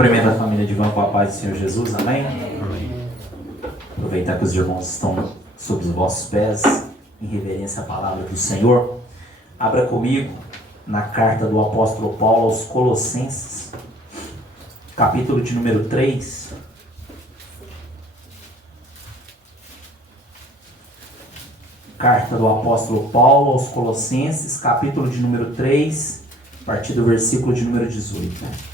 Cumprimento a família de Ivan com a paz do Senhor Jesus, amém? Amém. Aproveitar que os irmãos estão sob os vossos pés, em reverência à palavra do Senhor. Abra comigo na carta do apóstolo Paulo aos Colossenses, capítulo de número 3. Carta do apóstolo Paulo aos Colossenses, capítulo de número 3, a partir do versículo de número 18.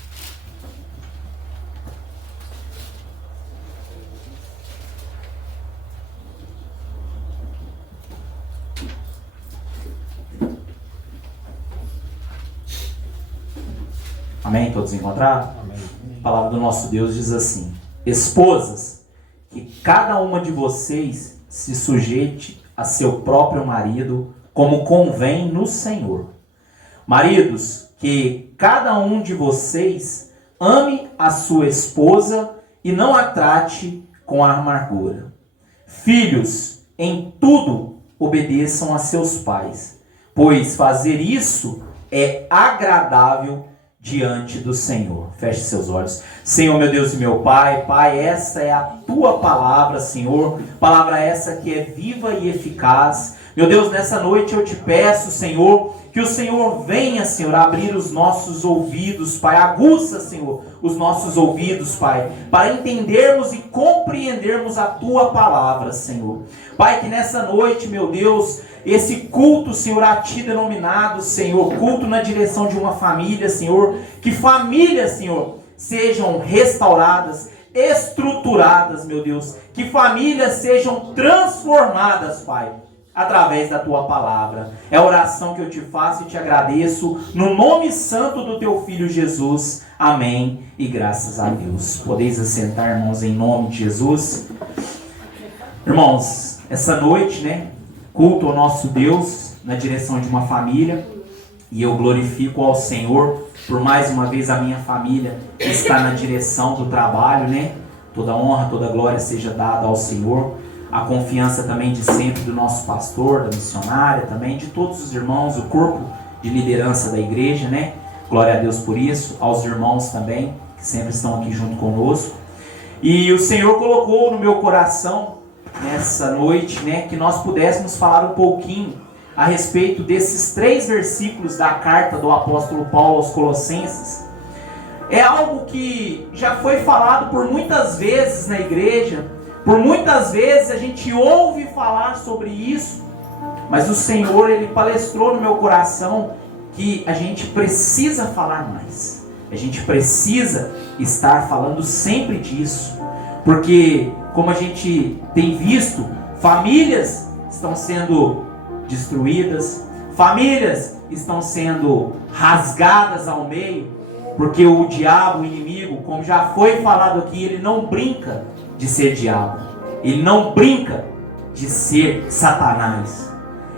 Amém? Todos encontraram? Amém. A palavra do nosso Deus diz assim: Esposas, que cada uma de vocês se sujeite a seu próprio marido, como convém no Senhor. Maridos, que cada um de vocês ame a sua esposa e não a trate com amargura. Filhos, em tudo obedeçam a seus pais, pois fazer isso é agradável diante do Senhor. Feche seus olhos. Senhor, meu Deus e meu Pai, Pai, essa é a Tua palavra, Senhor, palavra essa que é viva e eficaz. Meu Deus, nessa noite eu te peço, Senhor, que o Senhor venha, Senhor, abrir os nossos ouvidos, Pai, aguça, Senhor, os nossos ouvidos, Pai, para entendermos e compreendermos a Tua palavra, Senhor. Pai, que nessa noite, meu Deus, esse culto, Senhor, a Ti denominado, Senhor, culto na direção de uma família, Senhor, que famílias, Senhor, sejam restauradas, estruturadas, meu Deus, que famílias sejam transformadas, Pai, através da Tua palavra. É a oração que eu te faço e te agradeço, no nome santo do Teu Filho Jesus. Amém e graças a Deus. Podeis assentar, irmãos, em nome de Jesus. Irmãos, essa noite, né, culto ao nosso Deus na direção de uma família, e eu glorifico ao Senhor por mais uma vez a minha família que está na direção do trabalho, né? Toda honra, toda glória seja dada ao Senhor. A confiança também de sempre do nosso pastor, da missionária, também de todos os irmãos, o corpo de liderança da igreja, né? Glória a Deus por isso, aos irmãos também, que sempre estão aqui junto conosco. E o Senhor colocou no meu coração nessa noite, né, que nós pudéssemos falar um pouquinho a respeito desses 3 versículos da carta do apóstolo Paulo aos Colossenses. É algo que já foi falado por muitas vezes na igreja, por muitas vezes a gente ouve falar sobre isso, mas o Senhor, Ele palestrou no meu coração que a gente precisa falar mais. A gente precisa estar falando sempre disso, porque, como a gente tem visto, famílias estão sendo destruídas, famílias estão sendo rasgadas ao meio, porque o diabo, o inimigo, como já foi falado aqui, ele não brinca de ser diabo, ele não brinca de ser Satanás,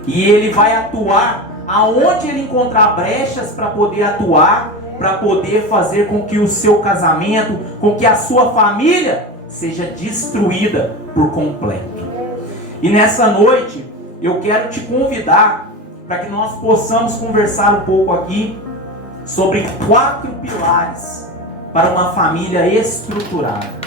e ele vai atuar aonde ele encontrar brechas para poder atuar, para poder fazer com que o seu casamento, com que a sua família seja destruída por completo. E nessa noite eu quero te convidar para que nós possamos conversar um pouco aqui sobre 4 pilares para uma família estruturada.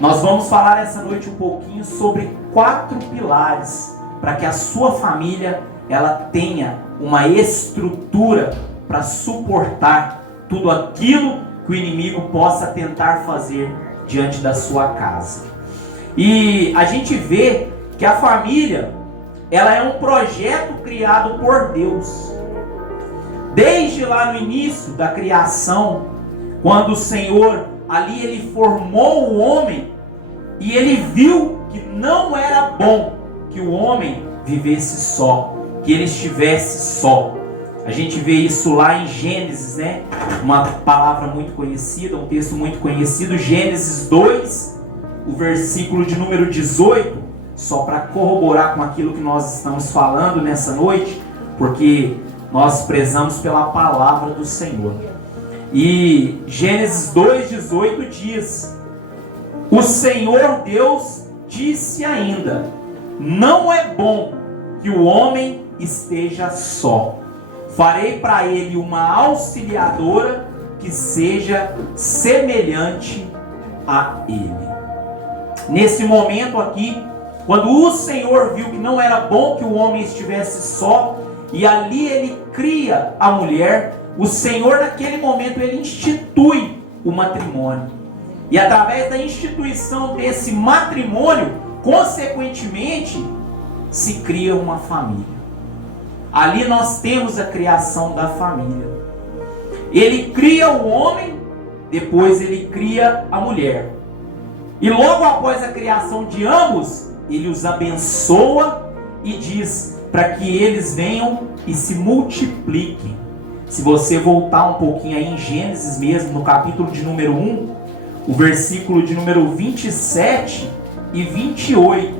Nós vamos falar essa noite um pouquinho sobre 4 pilares para que a sua família ela tenha uma estrutura para suportar tudo aquilo que o inimigo possa tentar fazer diante da sua casa. E a gente vê que a família, ela é um projeto criado por Deus. Desde lá no início da criação, quando o Senhor, ali ele formou o homem, e ele viu que não era bom que o homem vivesse só, que ele estivesse só. A gente vê isso lá em Gênesis, né? Uma palavra muito conhecida, um texto muito conhecido, Gênesis 2, o versículo de número 18, só para corroborar com aquilo que nós estamos falando nessa noite, porque nós prezamos pela palavra do Senhor. E Gênesis 2,18 diz: O Senhor Deus disse ainda: não é bom que o homem esteja só. Farei para ele uma auxiliadora que seja semelhante a ele. Nesse momento aqui, quando o Senhor viu que não era bom que o homem estivesse só, e ali ele cria a mulher, o Senhor naquele momento ele institui o matrimônio. E através da instituição desse matrimônio, consequentemente, se cria uma família. Ali nós temos a criação da família. Ele cria o homem, depois ele cria a mulher. E logo após a criação de ambos, ele os abençoa e diz para que eles venham e se multipliquem. Se você voltar um pouquinho aí em Gênesis mesmo, no capítulo de número 1, o versículo de número 27 e 28,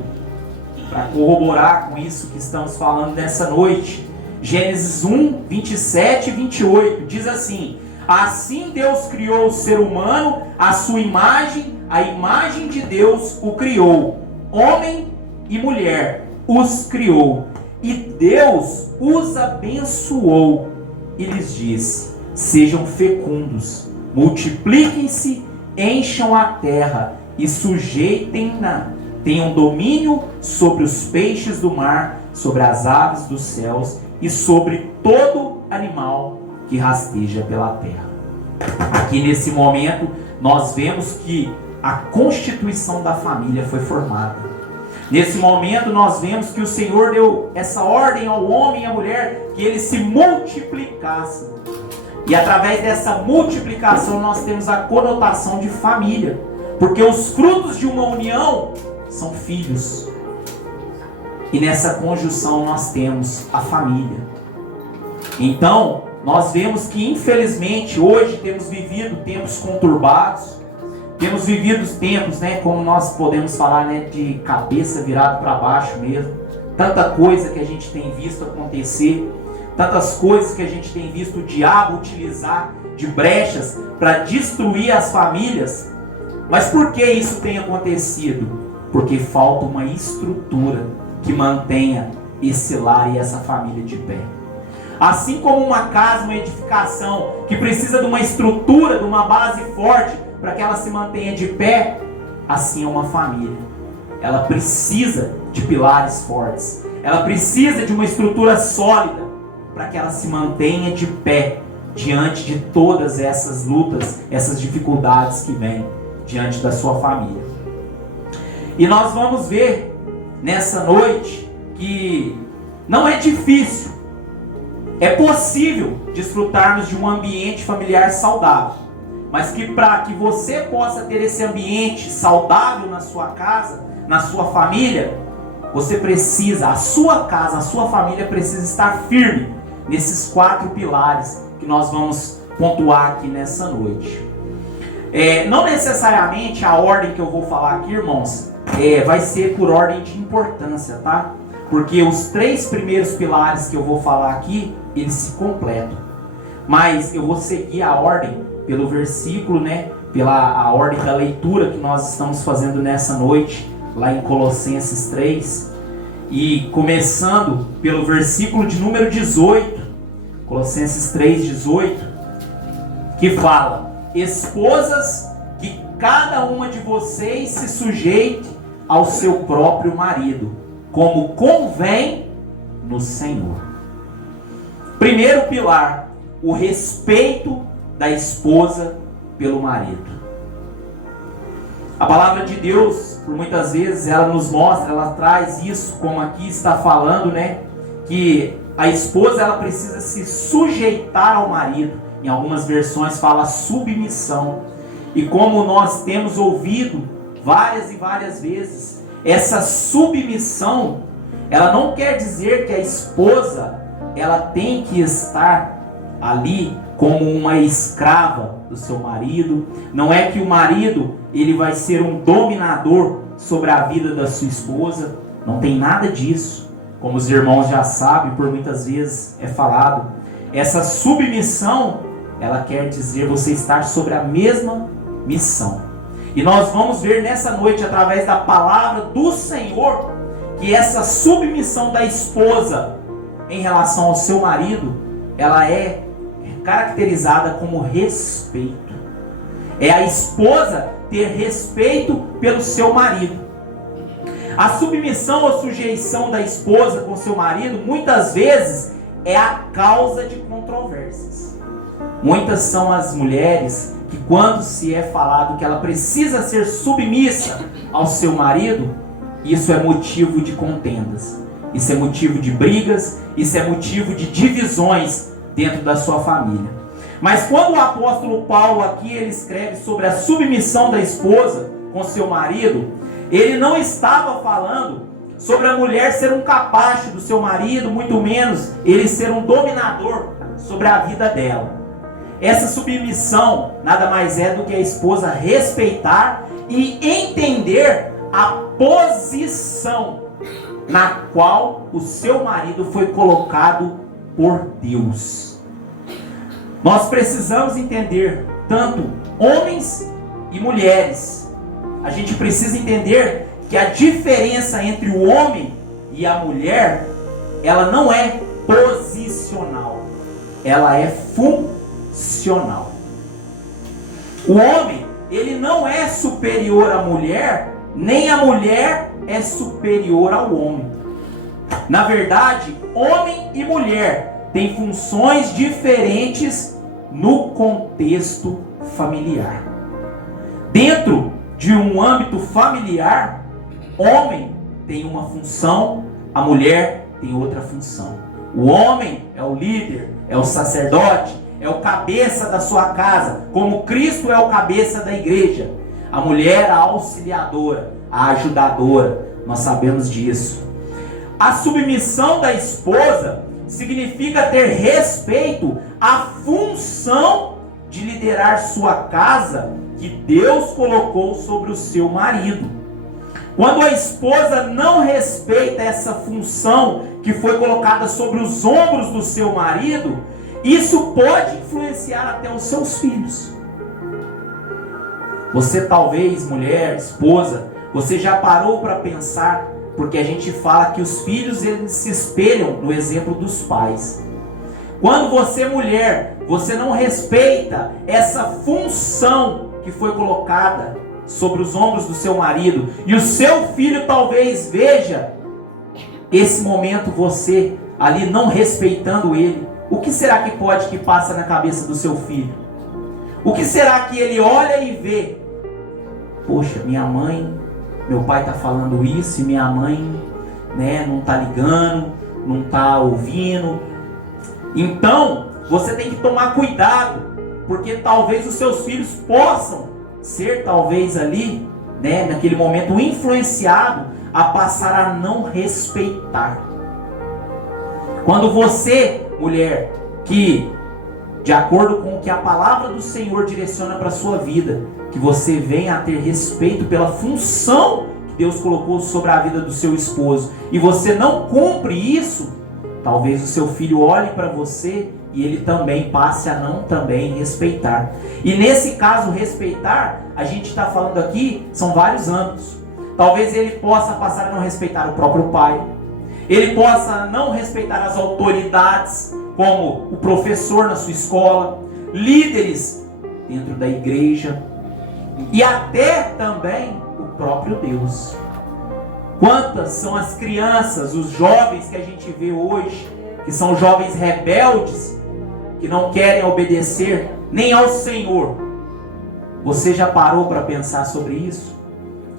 para corroborar com isso que estamos falando nessa noite. Gênesis 1, 27 e 28, diz assim: assim Deus criou o ser humano, a sua imagem, a imagem de Deus o criou, homem e mulher os criou, e Deus os abençoou e lhes disse: sejam fecundos, multipliquem-se, encham a terra e sujeitem-na, tenham domínio sobre os peixes do mar, sobre as aves dos céus e sobre todo animal que rasteja pela terra. Aqui nesse momento nós vemos que a constituição da família foi formada. Nesse momento nós vemos que o Senhor deu essa ordem ao homem e à mulher, que eles se multiplicassem. E através dessa multiplicação nós temos a conotação de família, porque os frutos de uma união são filhos. E nessa conjunção nós temos a família. Então, nós vemos que infelizmente hoje temos vivido tempos conturbados, temos vivido tempos, como nós podemos falar, de cabeça virada para baixo mesmo. Tanta coisa que a gente tem visto acontecer, tantas coisas que a gente tem visto o diabo utilizar de brechas para destruir as famílias. Mas por que isso tem acontecido? Porque falta uma estrutura que mantenha esse lar e essa família de pé. Assim como uma casa, uma edificação que precisa de uma estrutura, de uma base forte para que ela se mantenha de pé, assim é uma família. Ela precisa de pilares fortes. Ela precisa de uma estrutura sólida para que ela se mantenha de pé diante de todas essas lutas, essas dificuldades que vêm diante da sua família. E nós vamos ver nessa noite que não é difícil, é possível desfrutarmos de um ambiente familiar saudável, mas que para que você possa ter esse ambiente saudável na sua casa, na sua família, você precisa, a sua casa, a sua família precisa estar firme nesses 4 pilares que nós vamos pontuar aqui nessa noite. Não necessariamente a ordem que eu vou falar aqui, irmãos, vai ser por ordem de importância, tá? Porque os 3 primeiros pilares que eu vou falar aqui, eles se completam. Mas eu vou seguir a ordem pelo versículo, pela ordem da leitura que nós estamos fazendo nessa noite, lá em Colossenses 3. E começando pelo versículo de número 18, Colossenses 3, 18, que fala: esposas, que cada uma de vocês se sujeite ao seu próprio marido, como convém no Senhor. Primeiro pilar, o respeito da esposa pelo marido. A palavra de Deus, por muitas vezes, ela nos mostra, ela traz isso, como aqui está falando, que a esposa ela precisa se sujeitar ao marido. Em algumas versões fala submissão. E como nós temos ouvido várias e várias vezes, essa submissão, ela não quer dizer que a esposa ela tem que estar ali como uma escrava do seu marido. Não é que o marido ele vai ser um dominador sobre a vida da sua esposa. Não tem nada disso. Como os irmãos já sabem, por muitas vezes é falado, essa submissão, ela quer dizer você estar sobre a mesma missão. E nós vamos ver nessa noite, através da palavra do Senhor, que essa submissão da esposa em relação ao seu marido, ela é caracterizada como respeito. É a esposa ter respeito pelo seu marido. A submissão ou sujeição da esposa com seu marido, muitas vezes, é a causa de controvérsias. Muitas são as mulheres que, quando se é falado que ela precisa ser submissa ao seu marido, isso é motivo de contendas, isso é motivo de brigas, isso é motivo de divisões dentro da sua família. Mas quando o apóstolo Paulo aqui ele escreve sobre a submissão da esposa com seu marido, ele não estava falando sobre a mulher ser um capacho do seu marido, muito menos ele ser um dominador sobre a vida dela. Essa submissão nada mais é do que a esposa respeitar e entender a posição na qual o seu marido foi colocado por Deus. Nós precisamos entender, tanto homens e mulheres, a gente precisa entender que a diferença entre o homem e a mulher, ela não é posicional, ela é funcional. O homem, ele não é superior à mulher, nem a mulher é superior ao homem. Na verdade, homem e mulher têm funções diferentes no contexto familiar. Dentro de um âmbito familiar, homem tem uma função, a mulher tem outra função. O homem é o líder, é o sacerdote, é o cabeça da sua casa, como Cristo é o cabeça da igreja. A mulher, a auxiliadora, a ajudadora, nós sabemos disso. A submissão da esposa significa ter respeito à função de liderar sua casa que Deus colocou sobre o seu marido. Quando a esposa não respeita essa função que foi colocada sobre os ombros do seu marido, isso pode influenciar até os seus filhos. Você talvez, mulher, esposa, você já parou para pensar, porque a gente fala que os filhos eles se espelham no exemplo dos pais. Quando você, mulher, você não respeita essa função que foi colocada sobre os ombros do seu marido, e o seu filho talvez veja esse momento você ali não respeitando ele, o que será que passa na cabeça do seu filho? O que será que ele olha e vê? Poxa, meu pai está falando isso e minha mãe, não está ligando, não está ouvindo. Então, você tem que tomar cuidado, porque talvez os seus filhos possam ser, talvez ali, naquele momento, influenciado a passar a não respeitar. Quando você, mulher, que de acordo com o que a palavra do Senhor direciona para a sua vida, que você venha a ter respeito pela função que Deus colocou sobre a vida do seu esposo, e você não cumpre isso, talvez o seu filho olhe para você e ele também passe a não também respeitar. E nesse caso, respeitar, a gente está falando aqui, são vários âmbitos. Talvez ele possa passar a não respeitar o próprio pai, ele possa não respeitar as autoridades, como o professor na sua escola, líderes dentro da igreja, e até também o próprio Deus. Quantas são as crianças, os jovens que a gente vê hoje, que são jovens rebeldes, que não querem obedecer nem ao Senhor. Você já parou para pensar sobre isso?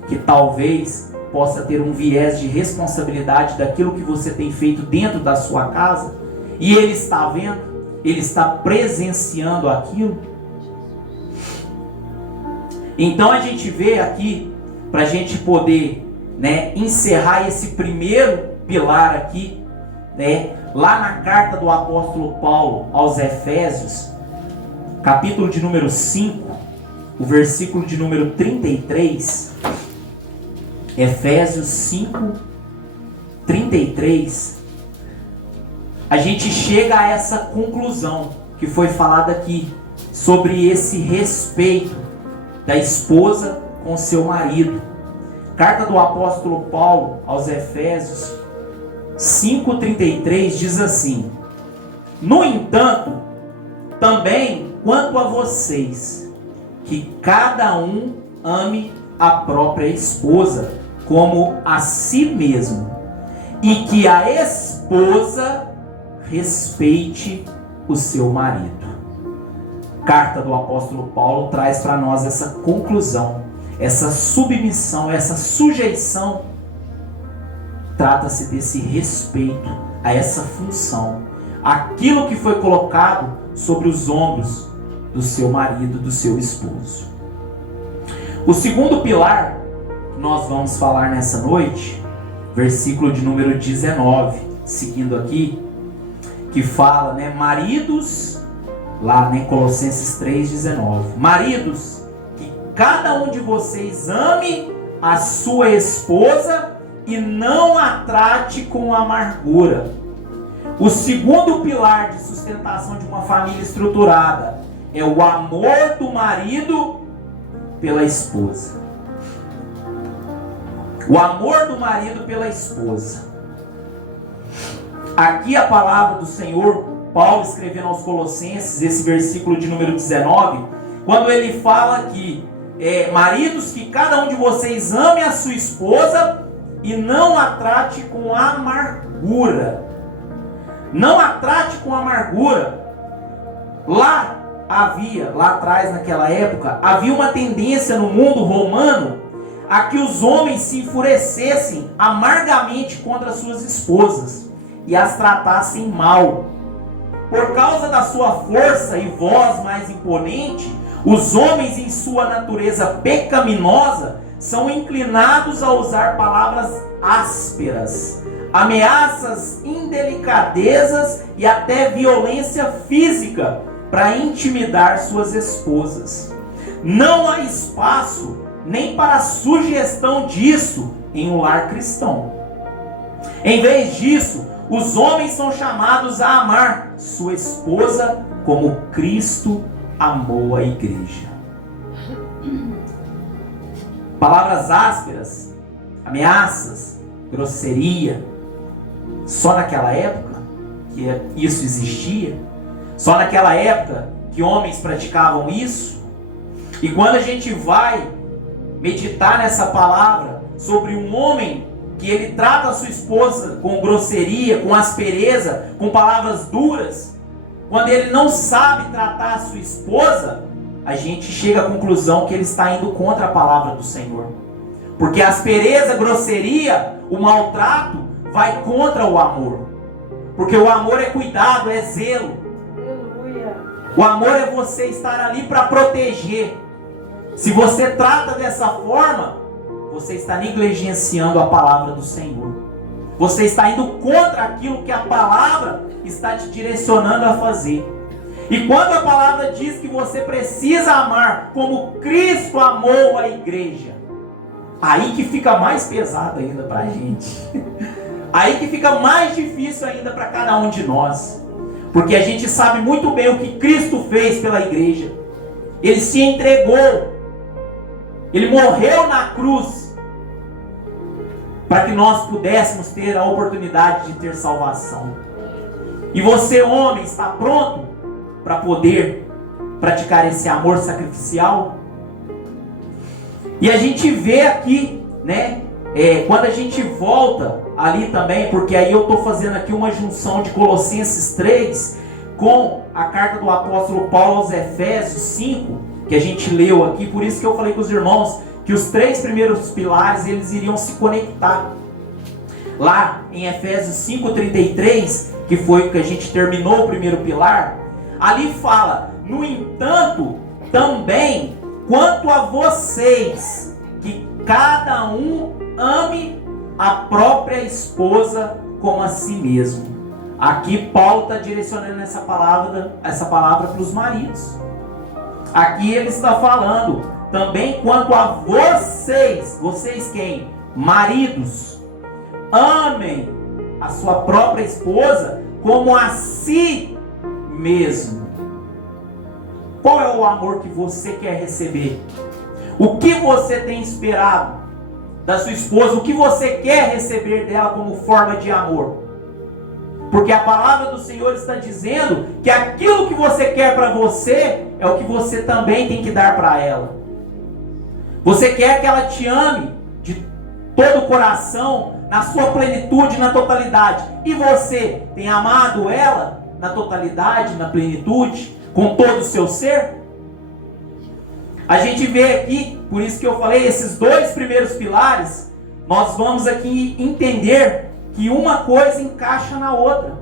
Que talvez possa ter um viés de responsabilidade daquilo que você tem feito dentro da sua casa, e ele está vendo, ele está presenciando aquilo. Então a gente vê aqui, para a gente poder encerrar esse primeiro pilar aqui, lá na carta do apóstolo Paulo aos Efésios, capítulo de número 5, o versículo de número 33, Efésios 5, 33, a gente chega a essa conclusão que foi falada aqui, sobre esse respeito da esposa com seu marido. Carta do apóstolo Paulo aos Efésios 5,33 diz assim: no entanto, Também quanto a vocês, que cada um ame a própria esposa como a si mesmo, e que a esposa respeite o seu marido. Carta do apóstolo Paulo traz para nós essa conclusão, essa submissão, essa sujeição. Trata-se desse respeito a essa função, aquilo que foi colocado sobre os ombros do seu marido, do seu esposo. O segundo pilar que nós vamos falar nessa noite, versículo de número 19, seguindo aqui, que fala, maridos, lá em Colossenses 3,19, maridos, que cada um de vocês ame a sua esposa e não a trate com amargura. O segundo pilar de sustentação de uma família estruturada é o amor do marido pela esposa. O amor do marido pela esposa. Aqui a palavra do Senhor, Paulo escrevendo aos Colossenses, esse versículo de número 19, quando ele fala que maridos, que cada um de vocês ame a sua esposa e não a trate com amargura. Não a trate com amargura. Lá atrás, naquela época, havia uma tendência no mundo romano a que os homens se enfurecessem amargamente contra suas esposas e as tratassem mal. Por causa da sua força e voz mais imponente, os homens, em sua natureza pecaminosa, são inclinados a usar palavras ásperas, ameaças, indelicadezas e até violência física para intimidar suas esposas. Não há espaço nem para a sugestão disso em um lar cristão. Em vez disso, os homens são chamados a amar sua esposa como Cristo amou a igreja. Palavras ásperas, ameaças, grosseria, só naquela época que isso existia? Só naquela época que homens praticavam isso? E quando a gente vai meditar nessa palavra sobre um homem que ele trata a sua esposa com grosseria, com aspereza, com palavras duras, quando ele não sabe tratar a sua esposa, a gente chega à conclusão que ele está indo contra a palavra do Senhor. Porque a aspereza, a grosseria, o maltrato vai contra o amor. Porque o amor é cuidado, é zelo. O amor é você estar ali para proteger. Se você trata dessa forma, você está negligenciando a palavra do Senhor. Você está indo contra aquilo que a palavra está te direcionando a fazer. E quando a palavra diz que você precisa amar como Cristo amou a igreja, aí que fica mais pesado ainda para a gente. Aí que fica mais difícil ainda para cada um de nós. Porque a gente sabe muito bem o que Cristo fez pela igreja. Ele se entregou. Ele morreu na cruz para que nós pudéssemos ter a oportunidade de ter salvação. E você, homem, está pronto para poder praticar esse amor sacrificial? E a gente vê aqui, quando a gente volta ali também, porque aí eu estou fazendo aqui uma junção de Colossenses 3 com a carta do apóstolo Paulo aos Efésios 5, que a gente leu aqui. Por isso que eu falei com os irmãos que os 3 primeiros pilares eles iriam se conectar. Lá em Efésios 5:33, que foi o que a gente terminou o primeiro pilar, ali fala: no entanto, também quanto a vocês, que cada um ame a própria esposa como a si mesmo. Aqui Paulo está direcionando essa palavra para os maridos. Aqui ele está falando também quanto a vocês. Vocês quem? Maridos. Amem a sua própria esposa como a si mesmo. Qual é o amor que você quer receber? O que você tem esperado da sua esposa? O que você quer receber dela como forma de amor? Porque a palavra do Senhor está dizendo que aquilo que você quer para você é o que você também tem que dar para ela. Você quer que ela te ame de todo o coração, na sua plenitude, na totalidade. E você tem amado ela na totalidade, na plenitude, com todo o seu ser? A gente vê aqui, por isso que eu falei, esses dois primeiros pilares, nós vamos aqui entender que uma coisa encaixa na outra.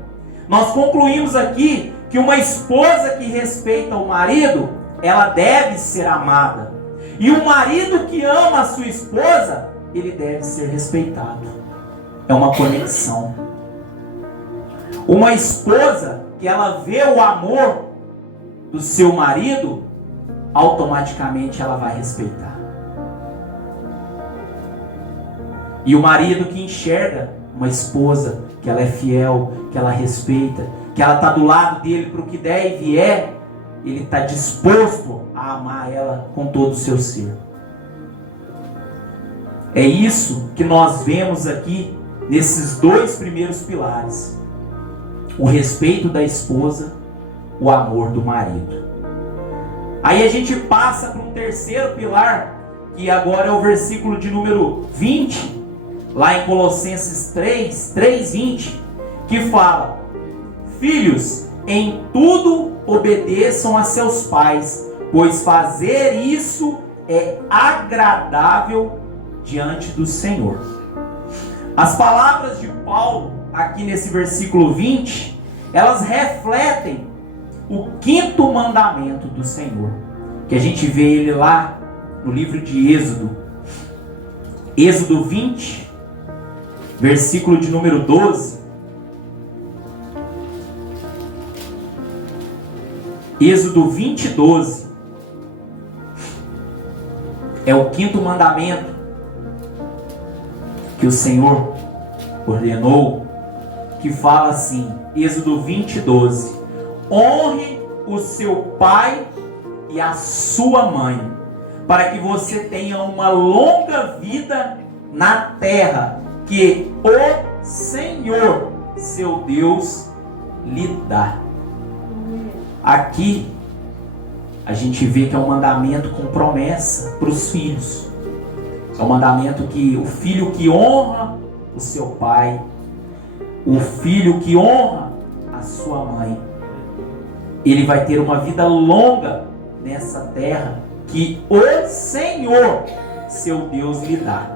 Nós concluímos aqui que uma esposa que respeita o marido, ela deve ser amada. E o marido que ama a sua esposa, ele deve ser respeitado. É uma conexão. Uma esposa que ela vê o amor do seu marido, automaticamente ela vai respeitar. E o marido que enxerga uma esposa que ela é fiel, que ela respeita, que ela está do lado dele para o que der e vier, ele está disposto a amar ela com todo o seu ser. É isso que nós vemos aqui nesses dois primeiros pilares: o respeito da esposa, o amor do marido. Aí a gente passa para um terceiro pilar, que agora é o versículo de número 20, lá em Colossenses 3:20, que fala: filhos, em tudo obedeçam a seus pais, pois fazer isso é agradável diante do Senhor. As palavras de Paulo, aqui nesse versículo 20, elas refletem o quinto mandamento do Senhor, que a gente vê ele lá no livro de Êxodo. Êxodo 20, versículo de número 12. Êxodo 20, 12. É o quinto mandamento que o Senhor ordenou, que fala assim, Êxodo 20, 12. Honre o seu pai e a sua mãe, para que você tenha uma longa vida na terra que o Senhor, seu Deus, lhe dá. Aqui a gente vê que é um mandamento com promessa para os filhos. É um mandamento que o filho que honra o seu pai, o filho que honra a sua mãe, ele vai ter uma vida longa nessa terra que o Senhor, seu Deus, lhe dá.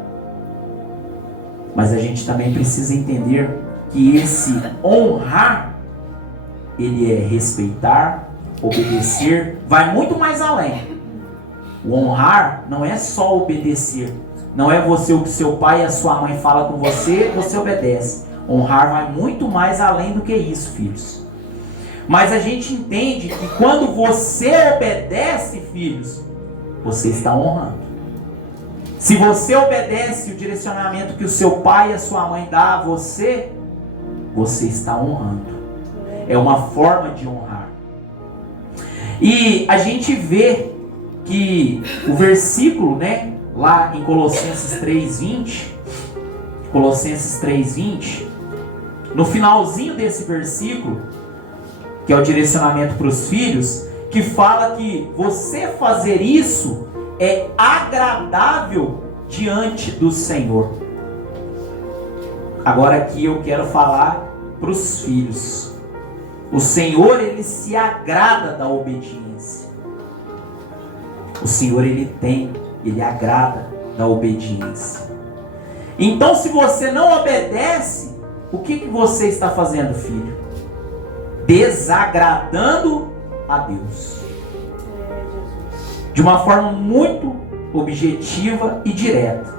Mas a gente também precisa entender que esse honrar, ele é respeitar, obedecer, vai muito mais além. O honrar não é só obedecer. Não é você o que seu pai e a sua mãe falam com você, você obedece. Honrar vai muito mais além do que isso, filhos. Mas a gente entende que quando você obedece, filhos, você está honrando. Se você obedece o direcionamento que o seu pai e a sua mãe dão a você, você está honrando. É uma forma de honrar. E a gente vê que o versículo, lá em Colossenses 3:20, no finalzinho desse versículo, que é o direcionamento para os filhos, que fala que você fazer isso é agradável diante do Senhor. Agora aqui eu quero falar para os filhos. O Senhor, ele se agrada da obediência. O Senhor, ele agrada da obediência. Então, se você não obedece, o que você está fazendo, filho? Desagradando a Deus. De uma forma muito objetiva e direta.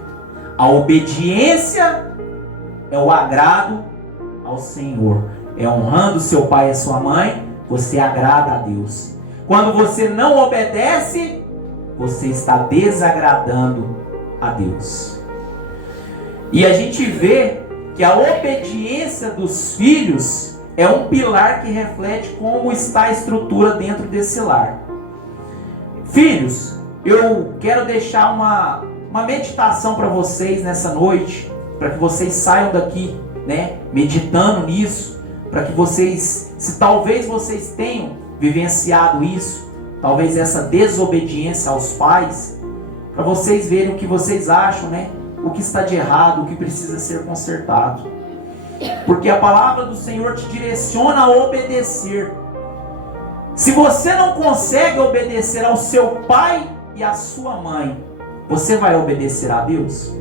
A obediência é o agrado ao Senhor. É honrando seu pai e a sua mãe, você agrada a Deus. Quando você não obedece, você está desagradando a Deus. E a gente vê que a obediência dos filhos é um pilar que reflete como está a estrutura dentro desse lar. Filhos, eu quero deixar uma meditação para vocês nessa noite, para que vocês saiam daqui, meditando nisso, para que vocês, se talvez vocês tenham vivenciado isso, talvez essa desobediência aos pais, para vocês verem o que vocês acham, né? O que está de errado, o que precisa ser consertado. Porque a palavra do Senhor te direciona a obedecer. Se você não consegue obedecer ao seu pai e à sua mãe, você vai obedecer a Deus?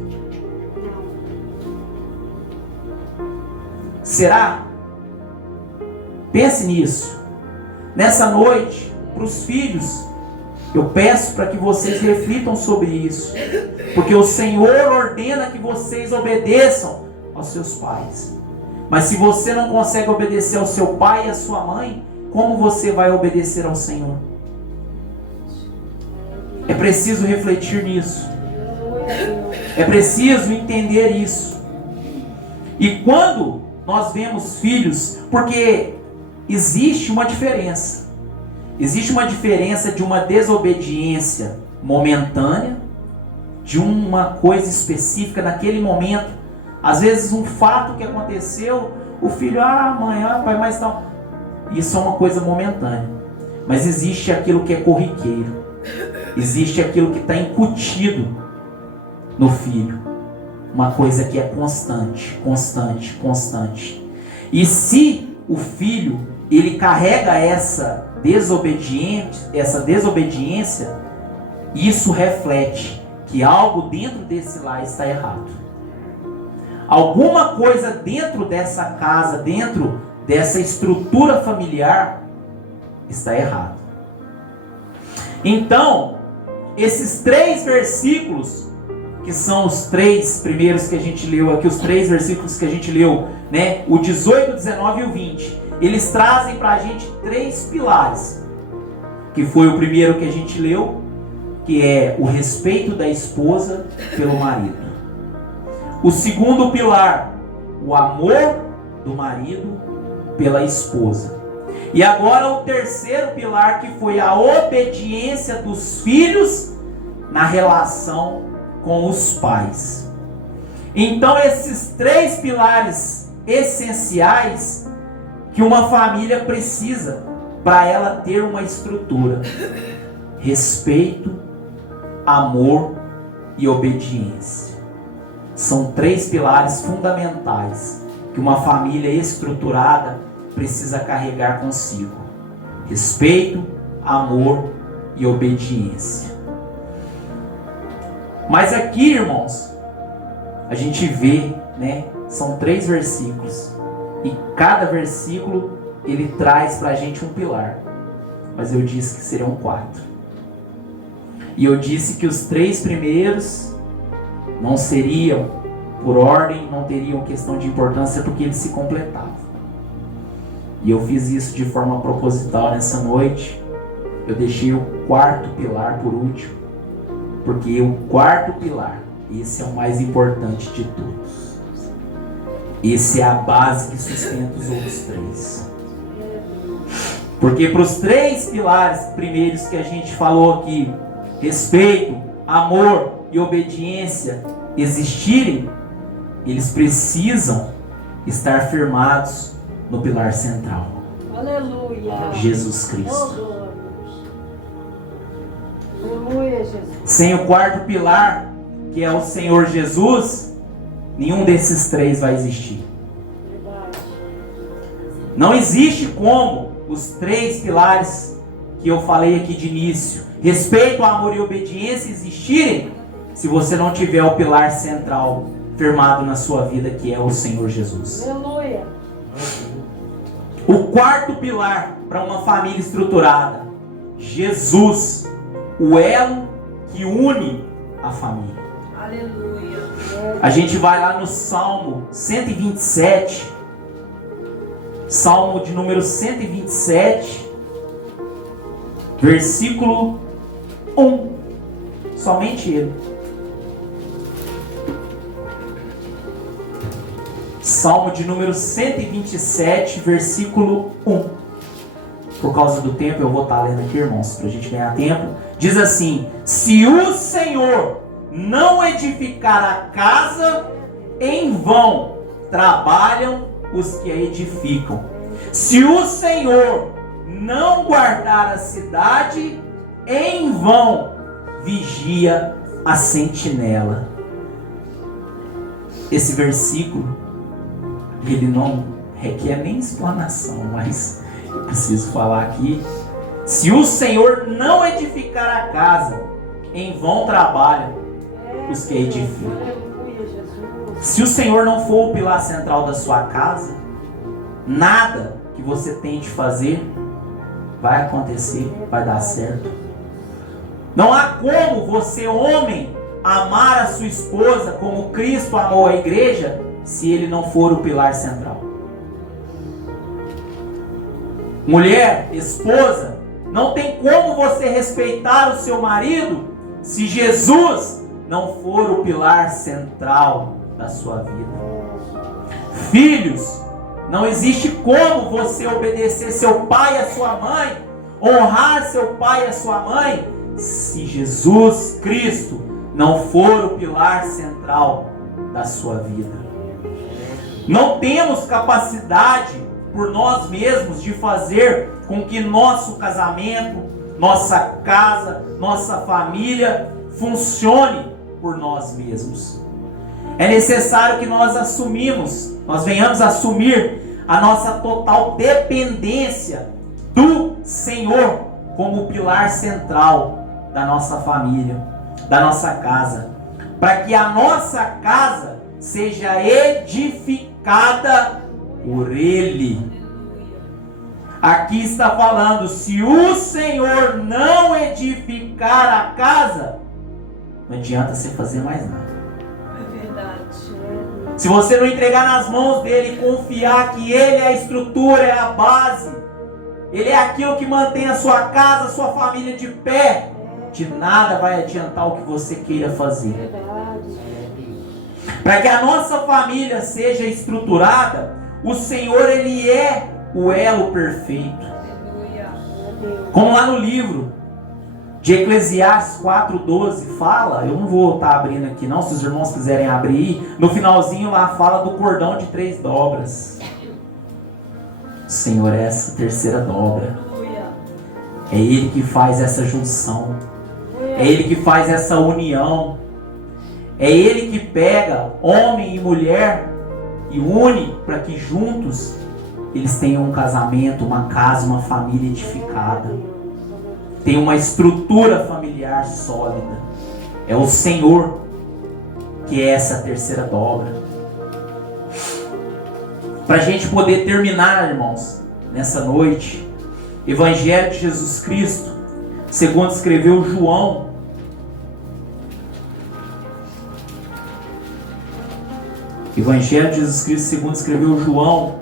Será? Pense nisso. Nessa noite, para os filhos, eu peço para que vocês reflitam sobre isso. Porque o Senhor ordena que vocês obedeçam aos seus pais. Mas se você não consegue obedecer ao seu pai e à sua mãe, como você vai obedecer ao Senhor? É preciso refletir nisso. É preciso entender isso. E quando nós vemos filhos, porque existe uma diferença. Existe uma diferença de uma desobediência momentânea, de uma coisa específica naquele momento. Às vezes um fato que aconteceu, o filho, mãe, pai, mas tal. Isso é uma coisa momentânea. Mas existe aquilo que é corriqueiro. Existe aquilo que está incutido no filho. Uma coisa que é constante, constante, constante. E se o filho, ele carrega essa desobediência, isso reflete que algo dentro desse lar está errado. Alguma coisa dentro dessa casa, dentro dessa estrutura familiar, está errado. Então, esses 3 versículos, que são os 3 primeiros que a gente leu aqui, os 3 versículos que a gente leu, né? O 18, o 19 e o 20, eles trazem para a gente 3 pilares, que foi o primeiro que a gente leu, que é o respeito da esposa pelo marido. O segundo pilar, o amor do marido pela esposa. E agora o terceiro pilar, que foi a obediência dos filhos na relação com os pais. Então esses 3 pilares essenciais que uma família precisa para ela ter uma estrutura: respeito, amor e obediência. São 3 pilares fundamentais que uma família estruturada precisa carregar consigo: respeito, amor e obediência. Mas aqui, irmãos, a gente vê, né? São 3 versículos. E cada versículo, ele traz para a gente um pilar. Mas eu disse que seriam 4. E eu disse que os 3 primeiros não seriam por ordem, não teriam questão de importância, porque eles se completavam. E eu fiz isso de forma proposital nessa noite. Eu deixei o 4º pilar por último, porque o 4º pilar, esse é o mais importante de todos. Esse é a base que sustenta os outros 3. Porque para os 3 pilares primeiros que a gente falou aqui, respeito, amor e obediência, existirem, eles precisam estar firmados no pilar central. Aleluia. Jesus Cristo. Aleluia, Jesus. Sem o 4º pilar, que é o Senhor Jesus, nenhum desses 3 vai existir. Verdade. Não existe como os 3 pilares que eu falei aqui de início, respeito, amor e obediência, existirem se você não tiver o pilar central firmado na sua vida, que é o Senhor Jesus. Aleluia. O 4º pilar para uma família estruturada: Jesus, o elo que une a família. Aleluia. A gente vai lá no Salmo 127, Salmo de número 127, versículo 1, somente ele. Salmo de número 127, versículo 1. Por causa do tempo eu vou estar lendo aqui, irmãos, para a gente ganhar tempo. Diz assim: se o Senhor não edificar a casa, em vão trabalham os que a edificam. Se o Senhor não guardar a cidade, em vão vigia a sentinela. Esse versículo, ele não requer nem explanação, mas eu preciso falar aqui. Se o Senhor não edificar a casa, em vão trabalham os que edificam. Se o Senhor não for o pilar central da sua casa, nada que você tente fazer vai acontecer, vai dar certo. Não há como você, homem, amar a sua esposa como Cristo amou a igreja, se ele não for o pilar central. Mulher, esposa, não tem como você respeitar o seu marido se Jesus não for o pilar central da sua vida. Filhos, não existe como você obedecer seu pai e a sua mãe, honrar seu pai e a sua mãe, se Jesus Cristo não for o pilar central da sua vida. Não temos capacidade por nós mesmos de fazer com que nosso casamento, nossa casa, nossa família funcione por nós mesmos. É necessário que nós venhamos a assumir a nossa total dependência do Senhor como o pilar central da nossa família, da nossa casa, para que a nossa casa seja edificada por Ele. Aqui está falando, se o Senhor não edificar a casa, não adianta você fazer mais nada. É verdade. Se você não entregar nas mãos dele e confiar que ele é a estrutura, é a base, ele é aquilo que mantém a sua casa, a sua família de pé, de nada vai adiantar o que você queira fazer. Para que a nossa família seja estruturada, o Senhor, ele é o elo perfeito. Como lá no livro de Eclesiastes 4:12 fala, eu não vou estar abrindo aqui não, se os irmãos quiserem abrir, no finalzinho lá fala do cordão de 3 dobras. O Senhor é essa terceira dobra. É Ele que faz essa junção. É Ele que faz essa união. É Ele que pega homem e mulher e une para que juntos eles tenham um casamento, uma casa, uma família edificada. Tem uma estrutura familiar sólida. É o Senhor que é essa terceira dobra. Para a gente poder terminar, irmãos, nessa noite, Evangelho de Jesus Cristo, segundo escreveu João, Evangelho de Jesus Cristo, segundo escreveu João,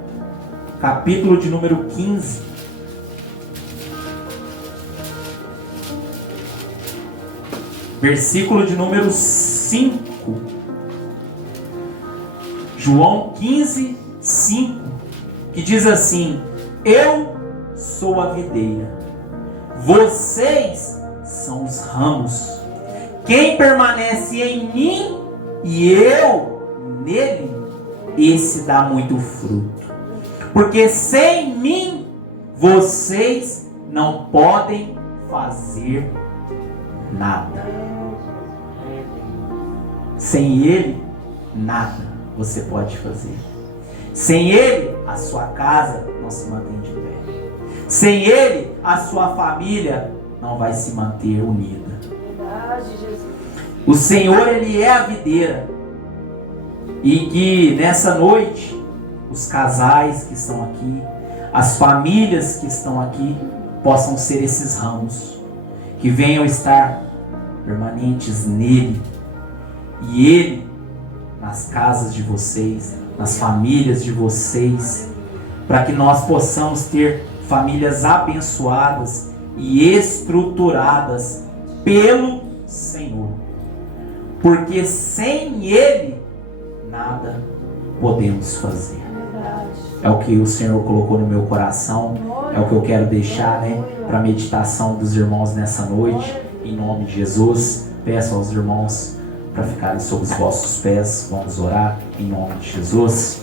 capítulo de número 15. Versículo de número 5. João 15, 5. Que diz assim: eu sou a videira, vocês são os ramos. Quem permanece em mim e eu nele, esse dá muito fruto. Porque sem mim vocês não podem fazer nada. Sem Ele, nada você pode fazer. Sem Ele, a sua casa não se mantém de pé. Sem Ele, a sua família não vai se manter unida. O Senhor, Ele é a videira. E que nessa noite, os casais que estão aqui, as famílias que estão aqui, possam ser esses ramos, que venham estar permanentes nele, e ele nas casas de vocês, nas famílias de vocês, para que nós possamos ter famílias abençoadas e estruturadas pelo Senhor, porque sem ele nada podemos fazer. É o que o Senhor colocou no meu coração, é o que eu quero deixar, para a meditação dos irmãos nessa noite. Em nome de Jesus, peço aos irmãos para ficarem sob os vossos pés. Vamos orar em nome de Jesus.